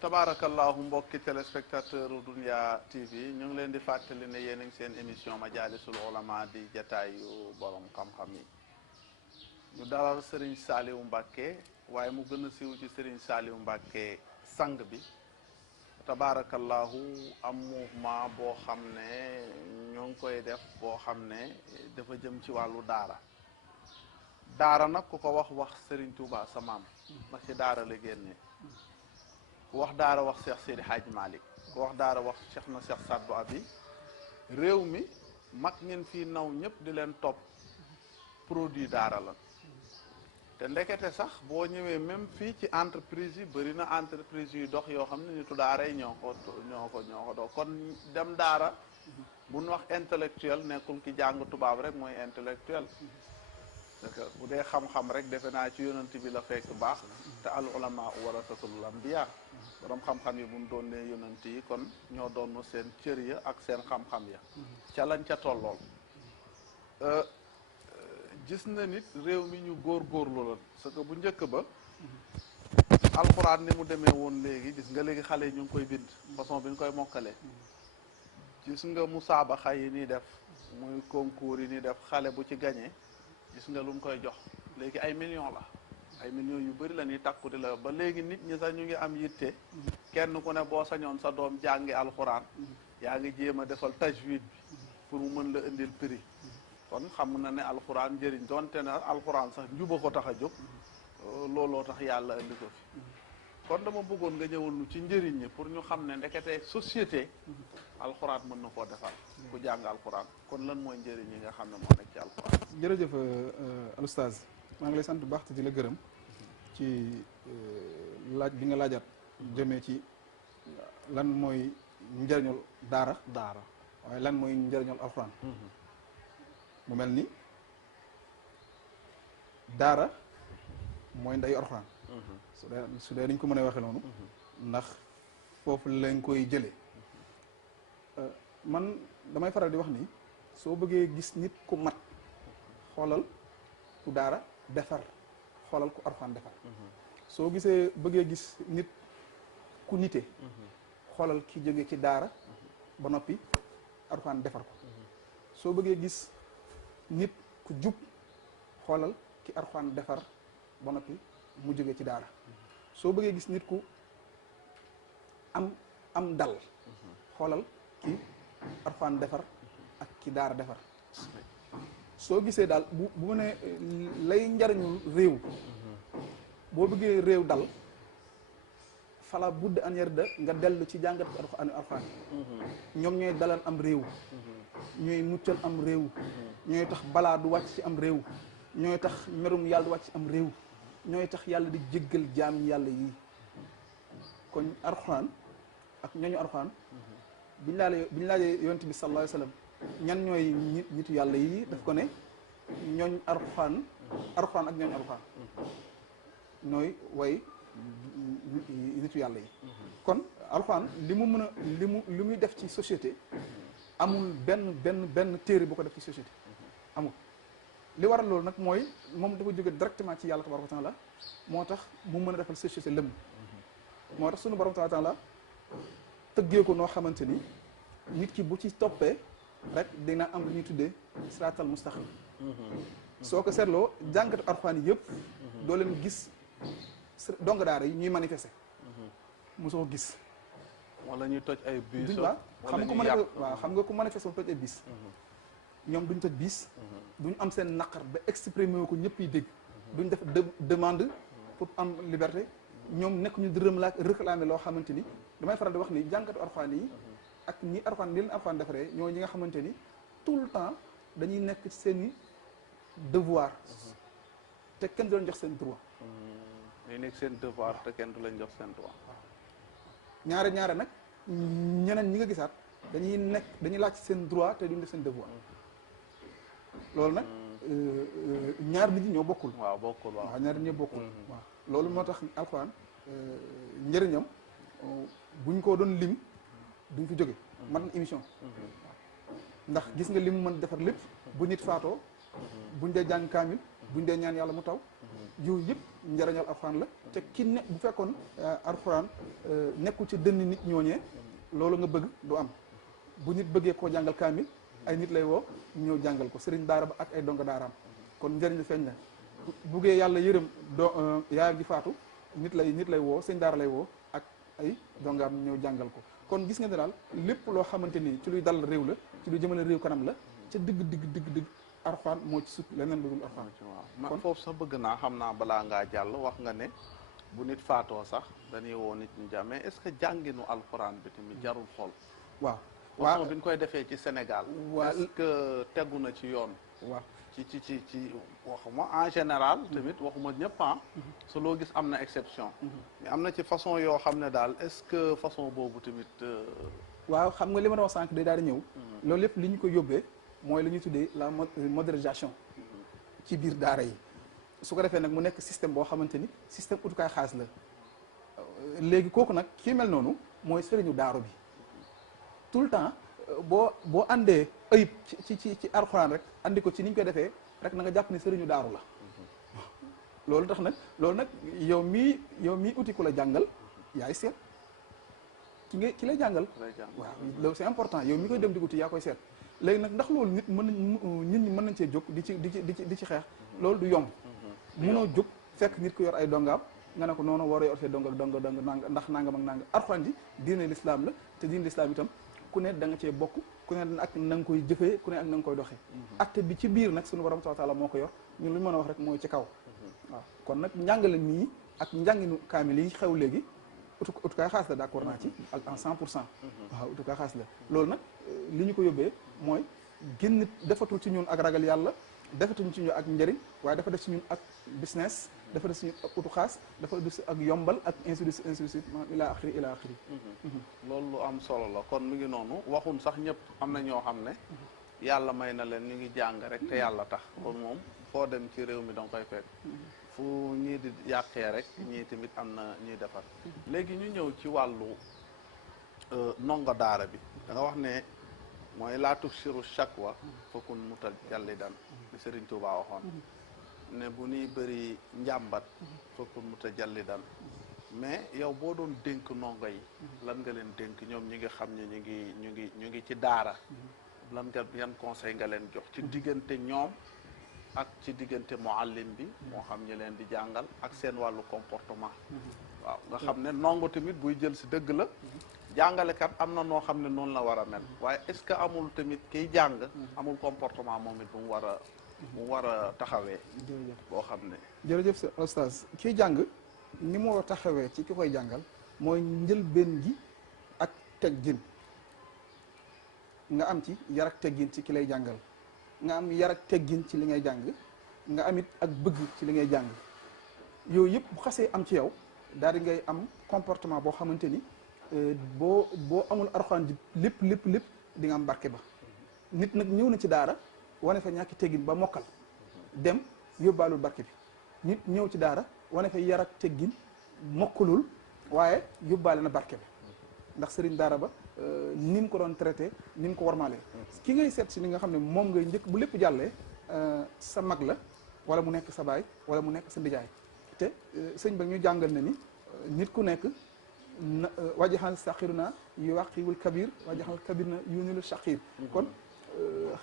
tabaarakallahu mbokki téléspectateur Dunya TV ñu ngi leen di fàttali ne yéen a ngi seen émission Majalisul Ulama di jataayu borom xam-xam yi ñu dalal Serigne Saliou Mbacké waaye mu gën a siiw ci Serigne Saliou Mbacké sang bi tabaarakallahu am mouvement boo xam ne ñoo ngi koy def boo xam ne dafa jëm ci wàllu daara nag ku ko wax Serigne Touba sa maam ndax ci daara la génnee ku wax daara wax Cheikh Seydi Hadji Malick ku wax daara wax Cheikh na Cheikh Sadbu Abi réew mi mag ngeen fii naw ñëpp di leen topp produit daara la te ndekete sax boo ñëwee même fii ci entreprise yi bëri na entreprise yu dox yoo xam ne nitu daara yi ñoo ko dox kon dem daara bu ñu wax intellectuel nekkul ki jàng tubaab rek mooy intellectuel parce que bu dee xam-xam rek defe naa ci yonent bi la fekk baax te al ulama warasatul anbiya borom xam-xam yi bu mu doon ne yonent yi kon ñoo doon seen cër ya ak seen xam-xam ya ca lañ ca tollool gis na nit réew mi ñu góorgóorlu la parce que bu njëkk ba alxuraan ni mu demee woon léegi gis nga léegi xale yi ñu ngi koy bind façon bi ñu koy mokkalee gis nga musaabaxa yi ni def muy concours yi ni def xale bu ci gañee gis nga lu mu koy jox léegi ay millions la ay millions yu bëri la ñuy takku di la ba léegi nit ñi sax ñu ngi am yitte kenn ku ne boo sañoon sa doom jàngi alxuraan yaa ngi jéem a defal tajwid bi pour mu mën la indil prix kon xam na ne alxuraan njëriñ donte na alxuraan sax njuba ko tax a jóg looloo tax yàlla indi ko fi kon dama bëggoon nga ñëwal nu ci njëriñ ñi pour ñu xam ne ndekete société alxuraan mën na koo defar ku jàng alxuraan kon lan mooy njëriñ yi nga xam ne moo nekk ci alxuraan. jërëjëf al oustaz maa ngi lay sant bu baax te di la gërëm ci laaj bi nga laajaat jëmee ci lan mooy njëriñul daara waaye lan mooy njëriñul alxuraan. mu mel ni daara mooy ndeyu alxuraan. su dee dañ ko mën a waxee noonu. ndax foofu lañ koy jëlee. man damay faral di wax ni soo bëggee gis nit ku mat xoolal ku daara defar xoolal ku alxuraan defar. soo bëggee gis nit ku nite. xoolal ki jóge ci daara ba noppi alxuraan defar ko. soo bëggee gis nit ku jub xoolal ki alxuraan defar ba noppi mu jóge ci daara. soo bëggee gis nit ku am dal xoolal ki alxuraan defar ak ki daara defar. soo gisee daal bu ne lay njariñul réew boo bëggee réew dal fala budd an yarda nga dellu ci jàngat ko alxuraan ñoom ñooy dalal am réew ñooy muccal am réew ñooy tax balaa du wàcc ci am réew ñooy tax merum yàlla du wàcc ci am réew ñooy tax yàlla di jéggal jaam yàlla yi kon alxuraan ak ñooñu alxuraan biñu laajee yonent bi sallallahu alayhi wa sallam ñan ñooy nitu yàlla yi daf ko ne ñooñ alxuraan ak ñooñ alxuraan ñooy way nitu yàlla yi. kon alxuraan li mu mën a li muy def ci société amul benn téere bu ko def ci société amul. li waral loolu nag mooy moom dafa jóge directement ci yàlla tabaraka wa taala moo tax mu mën a defal société lëmm. moo tax sunu borom tabaraka wa taala tëggee ko noo xamante ni nit ki bu ci toppee rek dina am lu ñuy tuddee siraatal mustaqim. soo ko seetloo jàngatu alxuraan yëpp doo leen gis dong daara yi ñuy manifester. mosoo ko gis. wala ñuy toj ay bis. xam nga ku manifester toj ay bis. ñoom duñ toj bis. duñ am seen naqar ba exprimer ko ñëpp yi dégg. duñ def demande pour am liberté. ñoom nekk ñu di réclamer loo xamante ni damay faral di wax ni jàngatu alxuraan yi ak ñi alxuraan li leen alxuraan defaree ñoo ñi nga xamante ni tout le temps dañuy nekk ci seeni devoir te kenn du leen jox seen droit. dañuy nekk seen devoir te kenn du leen jox seen droit. ñaare nag ñeneen ñi nga gisaat dañuy laaj seen droit te duñ def seen devoir loolu nag ñaar nit ñi ñoo bokkul. waaw bokkul waaw ñaar nit ñi bokkul. waaw loolu moo tax alxuraan njëriñam buñ ko doon lim duñ fi jóge man na émission. ndax gis nga lim mën defar lépp bu nit faatoo buñ dee jàng kaamil buñ dee ñaan yàlla mu taw yooyu yëpp njariñal alxuraan la te ki ne bu fekkoon alxuraan nekkul ci dënn nit ñooñee loolu nga bëgg du am bu nit bëggee koo jàngal kaamil ay nit lay woo ñëw jàngal ko sëriñ daara ba ak ay donga daaraam kon njëriñ la feeñ na buggee yàlla yërëm yaayam ji faatu nit lay woo sëñ daara lay woo ak ay dongaam ñëw jàngal ko kon gis nga ne daal lépp loo xamante ni ci luy dal réew la ci luy jëmale réew kanam la ca digg arxuraan moo ci sut leneen lu dul arxuraan. waaw man foofu sax bëgg naa xam naa balaa ngaa jàll wax nga ne bu nit faatoo sax dañuy woo nit ñu jàmm mais est-ce que jànginu alxuraan bi tamit jarul xool. waaw façon bi ñu koy defee ci Sénégal. est-ce que tegu na ci yoon. waaw ci waxuma en général. tamit waxuma ñëpp su loo gis am na exception. mais am na ci façon yoo xam ne daal est-ce que façon boobu tamit. waaw xam nga li ma doon wax sànq day daal di ñëw. loolu lépp li ñu ko yóbbee mooy li ñuy tuddee la modernisation ci biir daara yi su ko defee nag mu nekk système boo xamante ni système utukaay xaalis la léegi kooku nag kii mel noonu mooy sëriñu daaru bi tout le temps boo àndee ayib ci alxuraan rek andi ko ci ni ñu koy defee rek na nga jàpp ni sëriñu daaru la loolu tax nag loolu nag yow mii uti ku la jàngal yaay seet ki lay jàngal waaw loolu c'est important yow mi koy dem di uti yaa koy seet léegi nag ndax loolu nit ñi mën nañ cee jóg di ci xeex loolu du yomb mënoo jóg fekk nit ku yor ay dongaam nga ne ko noonu war a yor see dong ndax nangam ak nangam alxuraan ji diine lislaam la te diine lislaam itam ku ne da nga cee bokk ku ne ak na nga koy jëfee ku ne ak na nga koy doxee acte bi ci biir nag suñu borom subhaanahu wa taala moo ko yor ñun lu ñu mën a wax rek mooy ci kaw waaw kon nag njàngale nii ak njànginu kaamil yi xew léegi utukaay xaas la d'accord naa ci ak en 100% waaw utukaay xaas la loolu nag li ñu ko yóbbee mooy génn defatul ci ñun ak ragal yàlla defatul ci ñun ak njëriñ waaye dafa def ci ñun ak business dafa def ci ñun ak utu xaas dafa def ci ak yombal ak ainsi de suite ila axiri loolu lu am solo la kon mi ngi noonu waxun sax ñëpp am na ñoo xam ne yàlla may na leen ñu ngi jàng rek te yàlla tax kon moom foo dem ci réew mi danga koy fekk fu ñii di yàqee rek ñii tamit am na ñuy defar léegi ñu ñëw ci wàllu ndongo daara bi da nga wax ne mooy laa tufsiru shakwa fakun mutajallidan li Sëriñ Tuubaa waxoon ne bu ñuy bëri njàmbat fakun mutajallidan mais yow boo doon dénk ndongo yi lan nga leen dénk ñoom ñi nga xam ne ñu ngi ci daara lan nga yan conseil nga leen jox ci diggante ñoom ak ci diggante muallim bi moo xam ñi leen di jàngal ak seen wàllu comportement waaw nga xam ne ndongo tamit buy jël si dëgg la jàngalekat am na noo xam ne noonu la war a mel waaye est-ce que amul tamit kiy jàng amul comportement moom it bu mu war a taxawee boo xam ne jërëjëf sa oustaz kiy jàng ni mu war a taxawee ci ki koy jàngal mooy njëlbéen gi ak teggin nga am ci yar ak teggin ci ki lay jàngal nga am yar ak teggin ci li ngay jàng nga amit ak bëgg ci li ngay jàng yooyu yëpp bu xasee am ci yow daal di ngay am comportement boo xamante ni boo amul arxaan ji lépp di nga am barke ba nit nag ñëw na ci daara wane fa ñàkki teggin ba mokkal dem yóbbaalul barke bi nit ñëw ci daara wane fa yar ak teggin mokkalul waaye yóbbaale na barke bi ndax sëriñ daara ba ni mu ko doon traité ni mu ko warmaalee ki ngay seet si li nga xam ne moom ngay njëkk bu lépp jàllee sa mag la wala mu nekk sa baay wala mu nekk sa ndijaay te sëñ ba ñu jàngal na ni nit ku nekk wajaxal saqiru na yu waqiwul kabir wajaxal kabir na yunilu saqir kon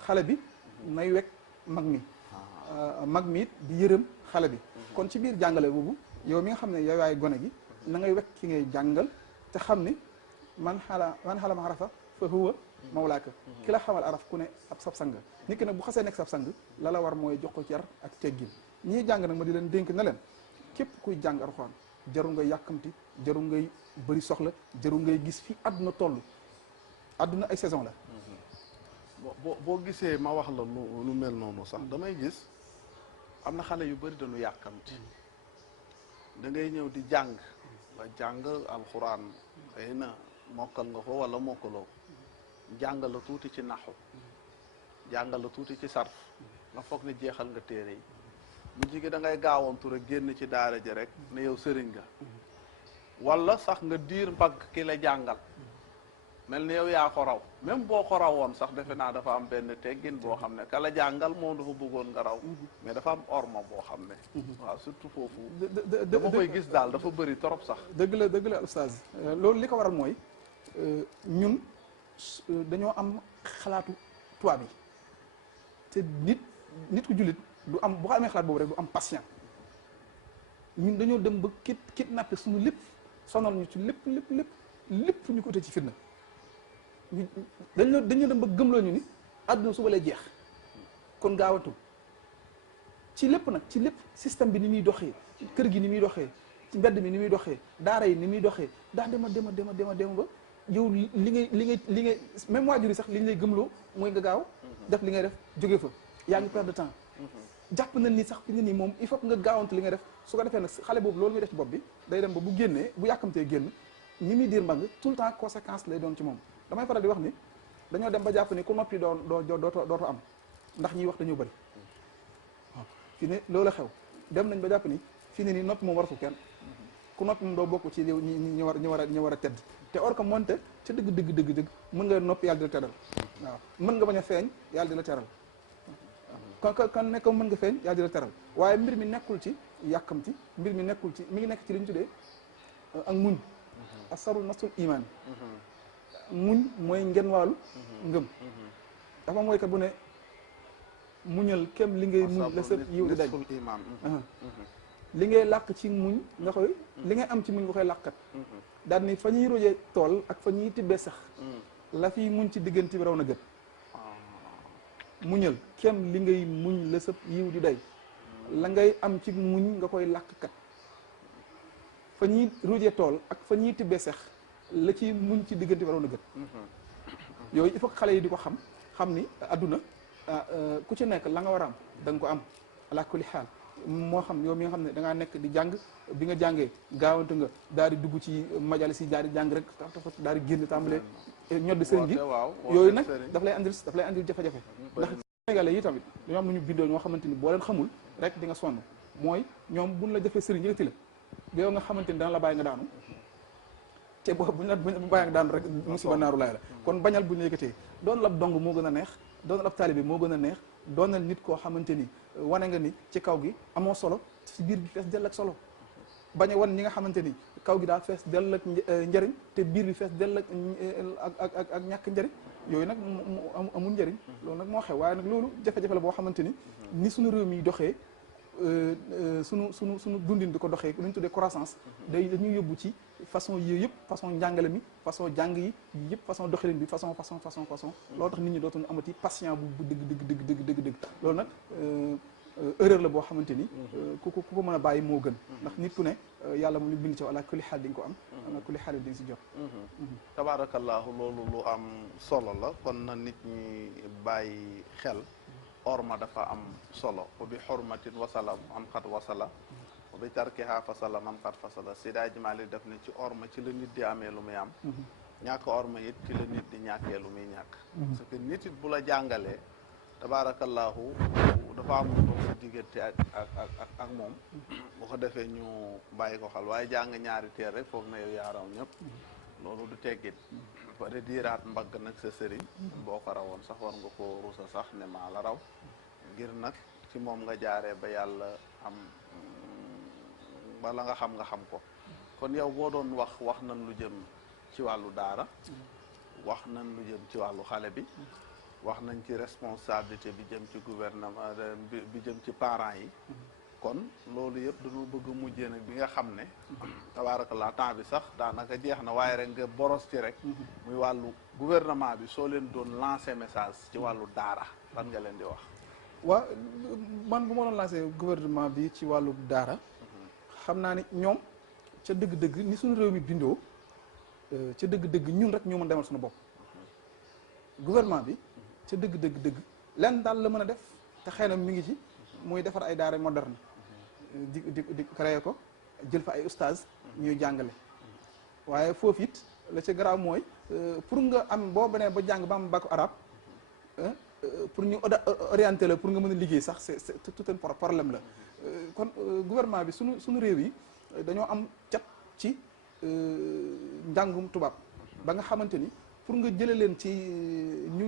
xale bi nay wekk mag mi it di yërëm xale bi kon ci biir jàngale boobu yow mi nga xam ne yow yaay gone gi na ngay wekk ki ngay jàngal te xam ni man xalama arafa fa huwa mawlaaka ki la xamal araf ku ne ab sab sang nit ki nag bu xasee nekk sab sang la la war mooy jox ko ci yar ak teggin ñii jàng nag ma di leen dénk na leen képp kuy jàng Alxuraan jarul ngay yàkkamti jarul ngay bëri soxla jarul ngay gis fi àdduna toll àdduna ay saison la boo gisee ma wax la lu mel noonu sax damay gis am na xale yu bëri dañu yàkkamti da ngay ñëw di jàng nga jàng alxuraan xëy na mokkal nga ko wala mokkaloo jàngal la tuuti ci naxu jàngal la tuuti ci sarf nga foog ne jeexal nga téere yi mu jigi da ngay gaawantu rek génn ci daara ji rek ne yow sëriñ nga wala sax nga diir mbagg ki la jàngal mel ni yow yaa ko raw même boo ko rawoon sax defe naa dafa am benn teggin boo xam ne kala jàngal moom dafa bëggoon nga raw mais dafa am orma boo xam ne waaw surtout foofu dama koy gis daal dafa bëri trop sax dëgg la oustaz loolu li ko waral mooy ñun dañoo am xalaatu tubaab yi te nit ku jullit du am bu ko amee xalaat boobu rek du am patient ñun dañoo dem ba kidnappé suñu lépp sonal ñu ci lépp ñu ko utee ci fitna dañoo dem ba gëmloo ñu ni àdduna suba lay jeex kon gaawatul ci lépp nag ci lépp système bi ni muy doxee kër gi ni muy doxee ci mbedd mi ni muy doxee daara yi ni muy doxee daa dema ba yow li ngay même waajur yi sax li ñu lay gëmloo mooy nga gaaw def li ngay def jóge fa yaa ngi perdre de temps jàpp na ni sax fi ne nii moom il faut que nga gaawante li ngay def su ko defee nag xale boobu loolu muy def ci bopp bi day dem ba bu génnee bu yàkkamtee génn ñi muy diir mbagg tout le temps conséquence lay doon ci moom damay faral di wax ni dañoo dem ba jàpp ni ku noppi dooto am ndax ñiy wax dañoo bëri waaw fi ne loolu xew dem nañ ba jàpp ni fii ne nii noppi moom war ko kenn ku noppi moom doo bokk ci ñi war a tedd te or que moonte ca dëgg mën nga noppi yàlla di la teral waaw mën nga bañ a feeñ yàlla di la teral kan nekk mën nga feeñ yàlla di la teral waaye mbir mi nekkul ci yàkkamti mbir mi nekkul ci mi ngi nekk ci li ñu tuddee ak muñ asaru nasul iman muñ mooy ngen waalu ngëm dafa mooy kat bu ne muñal kem li ngay muñ la sa yiw di daj li ngay làq ci muñ nga koy li ngay am ci muñ nga koy làqkat daal ni fa ñuy rojee tool ak fa ñuy tibbee sax la fi muñ ci diggante bi raw na gët muñal kem li ngay muñ la sa yiw di day la ngay am ci muñ nga koy làqkat fa ñuy rojee tool ak fa ñuy tibbee sax la ci muñ ci diggante bi raw na gët yooyu il faut que xale yi di ko xam ni adduna ku ci nekk la nga war a am da nga ko am ala kulli xaal moo xam yow mi nga xam ne da ngaa nekk di jàng bi nga jàngee gaawante nga daal di dugg ci majalis yi daal di jàng rek daal di génn tàmbale ñoddi sëriñ gi yooyu nag daf lay andil jafe-jafe ndax sénégalais yi tamit dañoo am nañu bindoo ñoo xamante ni boo leen xamul rek di nga sonn mooy ñoom buñ la jafee sëriñ yëkkati la ba yow nga xamante ni dana la bàyyi nga daanu te boo buñ la bàyyi nga daanu rek musiba naaru laay la kon bañal buñ la yëkkatee doon la dong moo gën a neex doonal ab taalibe moo gën a neex doonal nit koo xamante ni wane nga ni ci kaw gi amoo solo ci biir bi fees dell ak solo bañ a wan ñi nga xamante ni kaw gi daal fees dell ak njëriñ te biir bi fees dell ak ñàkk njëriñ yooyu nag amul njëriñ loolu nag moo xew waaye nag loolu jafe-jafe la boo xamante ni suñu réew mi doxee sunu dundin di ko doxee lu ñu tuddee croissance dañuy yóbbu ci façon yooyu yëpp façon njàngale mi façon jàng yi yëpp façon doxalin bi façon loolu tax nit ñi dootuñu amati patient bu dëgg loolu nag erreur la boo xamante ni ku ko mën a bàyyi moo gën ndax nit ku ne yàlla mu lu bind ci ala kulli xaal di nga ko am ala kulli xaal di nga si jot tabarakallahu loolu lu am solo la kon na nit ñi bàyyi xel orma dafa am solo wa bi xormatin wasala am xat wasala wa bi tarkiha fasala am xat fasala Seydi Maalik def ne ci orma ci la nit di amee lu muy am ñàkk orma it ci la nit di ñàkkee lu muy ñàkk parce que nit it bu la jàngalee tabarakallahu dafa am dox sa diggante ak moom bu ko defee ñu bàyyi ko xel waaye jàng ñaari teer rek foog na yow yaaraw ñëpp loolu du teggit pare diiraat mbagg nag sa sëriñ boo ko rawoon sax war nga ko rusa sax ne maa la raw ngir nag ci moom nga jaaree ba yàlla am bala nga xam ko kon yow boo doon wax nañ lu jëm ci wàllu daara wax nañ lu jëm ci wàllu xale bi wax nañ ci responsabilité bi jëm ci gouvernement bi jëm ci parents yi kon loolu yëpp dañoo bëgg a mujjee nag bi nga xam ne tabarakallah temps bi sax daanaka jeex na waaye rek nga boros ci rek muy wàllu gouvernement bi soo leen doon lancer message ci wàllu daara lan nga leen di wax waaw man bu ma doon lancer gouvernement bi ci wàllu daara xam naa ni ñoom ca dëgg-dëgg ni suñu réew mi bindoo ca dëgg-dëgg ñun rek ñoo mën demal suñu bopp gouvernement bi ca dëgg lenn daal la mën a def te xëy na mi ngi ci muy defar ay daara moderne di créer ko jël fa ay oustaz ñuy jàngale waaye foofu it la ca garaaw mooy pour nga am boo benee ba jàng ba am bac arabe pour ñu orienté la pour nga mën a liggéey sax c'est tout un problème la kon gouvernement bi suñu réew yi dañoo am cat ci njàngum tubaab ba nga xamante ni pour nga jëlee leen ci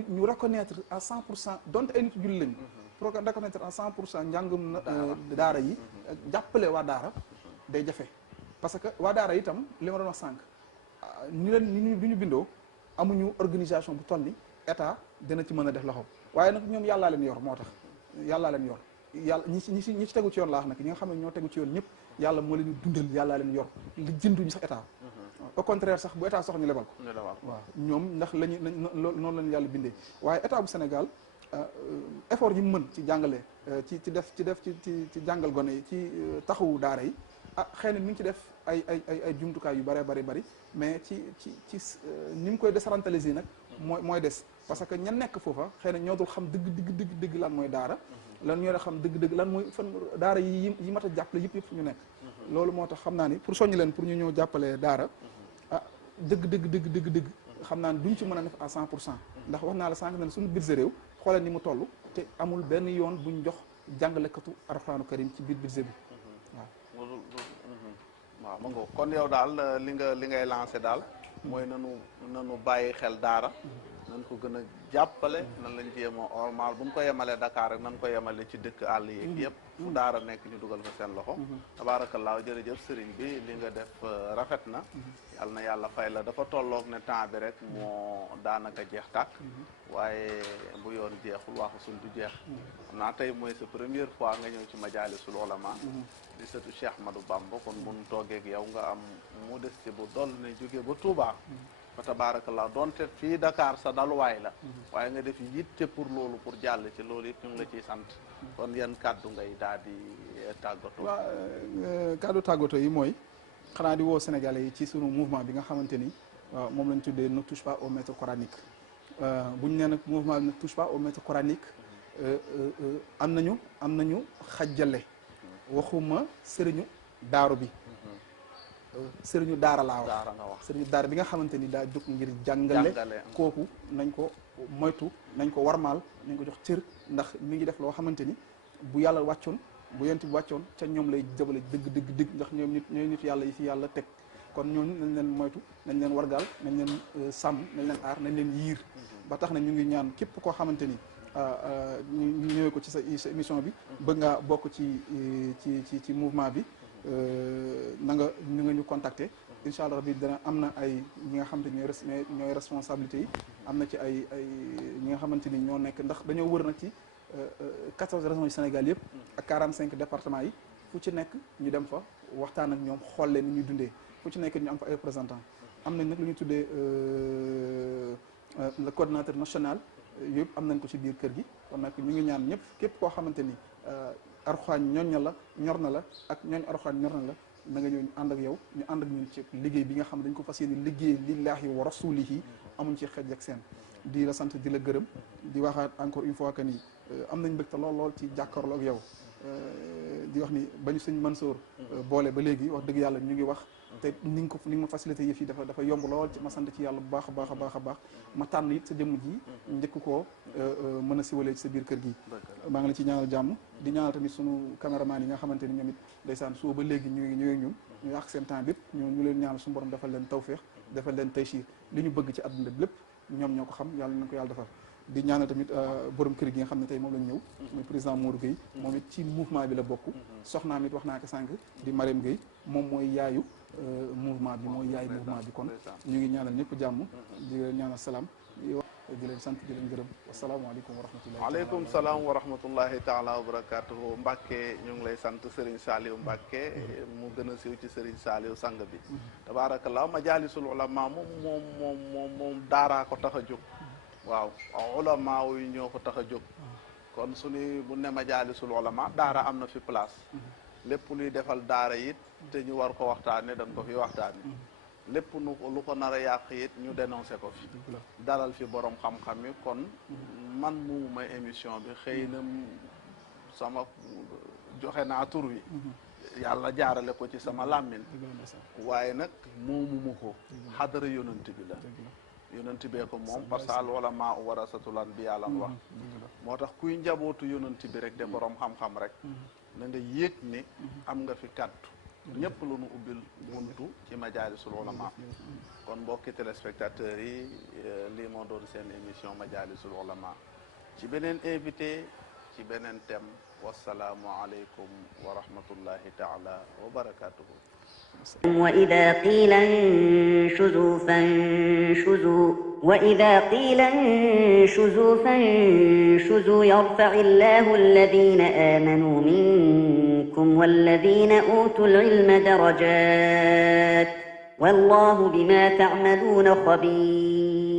ñu reconnaître à 100% donte ay nit julli lañu pour que reconnaître à 100% njàngum daara yi jàppale waa daara day jafe parce que waa daara itam li ma doon wax sànq ni leen ni ñu bindoo amuñu organisation bu toll ni état dina ci mën a def loxo waaye nag ñoom yàllaa leen yor moo tax yàllaa leen yor yàlla ñi ci tegu ci yoon laa wax nag ñi nga xam ne ñoo tegu ci yoon ñëpp yàlla moo leen dundal yàllaa leen yor li jënduñu sax état au contraire sax bu état sox ñu lebal ko waaw ñoom ndax lañu noonu lañu yàlla bindee waaye état bu Sénégal effort yi mu mën ci jàngale ci jàngal gone yi ci taxawu daara yi xëy na mi ngi ci def ay jumtukaay yu bëree bëri mais ci ni mu koy décentraliser nag mooy des parce que ña nekk foofa xëy na ñoo dul xam dëgg lan mooy daara lan ñoo xam dëgg lan mooy fan daara yi mat a jàppale yëpp ñu nekk loolu moo tax xam naa ni pour soññ leen pour ñu ñëw jàppale daara dëgg xam naa ni duñ ci mën a def à 100% ndax wax naa la sànq ne suñu budget réew xoolal ni mu toll te amul benn yoon buñ jox jàngalekatu alxuraanu karim ci biir budget bi waaw ma nga kon yow daal li ngay lancé daal mooy nanu bàyyi xel daara nan ko gën a jàppale nan lañ jéem a ormal bu ñu ko yemalee Dakar rek nan ko yemale ci dëkk àll yi yëpp fu daara nekk ñu dugal ko seen loxo tabaarakallaa jërëjëf sëriñ bi li nga def rafet na yàlla na yàlla fay la dafa tolloog ne temps bi rek moo daanaka jeex tàkk waaye bu yoon jeexul waxu suñ du jeex xam naa tey mooy sa première fois nga ñëw ci majaalisul ulama di sëtu Cheikh Ahmadou Bamba kon mun toogeeg yow nga am modestie bu doll ne jóge ba Touba fa tabaarakallaa donte fii Dakar sa daluwaay la waaye nga def yitte pour loolu pour jàll ci loolu it ñu ngi la ciy sant kon yan kàddu ngay daal di tàggatoo waaw kàddu tàggatoo yi mooy xanaa di woo Sénégalais yi ci sunu mouvement bi nga xamante ni waaw moom lañ tuddee ne touche pas au maître coranique bu ñu nee nag mouvement bi ne touche pas au maître coranique am nañu xajjale waxuma sëriñu daaru bi sëriñu daara laa wax sëriñu daara bi nga xamante ni daa jóg ngir jàngale kooku nañ ko moytu nañ ko warmaal nañ ko jox cër ndax mi ngi def loo xamante ni bu yàlla wàccoon bu yent bi wàccoon ca ñoom lay jëbale dëgg ndax ñoom ñooy nit yàlla yi fi yàlla teg kon ñooñu nañ leen moytu nañ leen wargaal nañ leen sàmm nañ leen aar nañ leen yiir ba tax na ñu ngi ñaan képp koo xamante ni ñu ñëwee ko ci sa émission bi bëgg ngaa bokk ci mouvement bi na nga ñu contacter incha allah rabbi dana am na ay ñi nga xamante ni ñooy responsabilité yi am na ci ay ñi nga xamante ni ñoo nekk ndax dañoo wër nag ci 14 régions yu Sénégal yëpp ak 45 départements yi fu ci nekk ñu dem fa waxtaan ak ñoom xool leen ni ñuy dundee fu ci nekk ñu am fa ay représentants am nañ nag lu ñu tuddee le coordinateur national yëpp am nañ ko ci biir kër gi kon nag ñu ngi ñaan ñëpp képp koo xamante ni Alxuraan ñor na la ak ñooñ Alxuraan ñor na la na nga ñëw ñu ànd ak yow ñu ànd ak ñun ci liggéey bi nga xam dañ ko fas yéene liggéey lillahi wa rasulihi amuñ ci xej ak seen di la sant di la gërëm di waxaat encore une fois que ni am nañ mbégte lool ci jàkkaarloo ak yow di wax ni bañu sëñ Mansour boole ba léegi wax dëgg yàlla ñu ngi wax te ni nga ma facilité yëf yi dafa yomb lool ci ma sant ci yàlla bu baax a baax ma tànn it sa jëmm ji njëkk koo mën a siwalee ci sa biir kër gi maa ngi la ci ñaanal jàmm di ñaanal tamit sunu caméraman yi nga xamante ni ñoom it ndeysaan soo ba léegi ñu ngi ñun ñu yàq seen temps bépp ñu leen ñaanal suñu borom defal leen tawféex defal leen taysiir li ñu bëgg ci àdduna bi lépp ñoom ñoo ko xam yàlla nañ ko yàlla defal di ñaanal tamit borom kër gi nga xam ne tey moom lañ ñëw muy président Modou Gueye moom it ci mouvement bi la bokk soxnaam it wax naa ko sànq di Marème Gueye moom mooy yaayu mouvement bi mooy yaay mouvement bi kon ñu ngi ñaanal ñëpp jàmm di leen ñaanal salaam di leen sant di leen gërëm wasalaamaaleykum wa rahmatullahi waaleykum salaam wa rahmatullahi taala wa barakatuhu Mbàkke ñu ngi lay sant Serigne Saliou Mbàkke mu gën a siiw ci Serigne Saliou sang bi tabarakallah majaalisul ulama moom daaraa ko tax a jóg waaw ulama yi ñoo ko tax a jóg kon suñu bu ne majaalisul ulama daara am na fi place lépp luy defal daara it te ñu war ko waxtaane dañ ko fi waxtaane lépp lu ko nar a yàq it ñu dénoncé ko fi dalal fi borom xam-xam yi kon man mu may émission bi xëy na sama joxe naa tur wi yàlla jaarale ko ci sama làmmin waaye nag moomuma ko xadara yonent bi la yonent bee ko moom parce que al ulama warasatul anbiya lan wax moo tax kuy njabootu yonent bi rek de borom xam-xam rek na nga yéeg ne am nga fi kàddu ñëpp lu nu ubbil buntu ci majaalisul ulama kon mbokki téléspectateurs yi lii moo doon seen émission majaalisul ulama ci beneen invité ci beneen thème wassalaamu aleykum wa rahmatullahi taala wa barakatuhu وإذا قيل انشزوا فانشزوا يرفع الله الذين آمنوا منكم والذين أوتوا العلم درجات والله بما تعملون خبير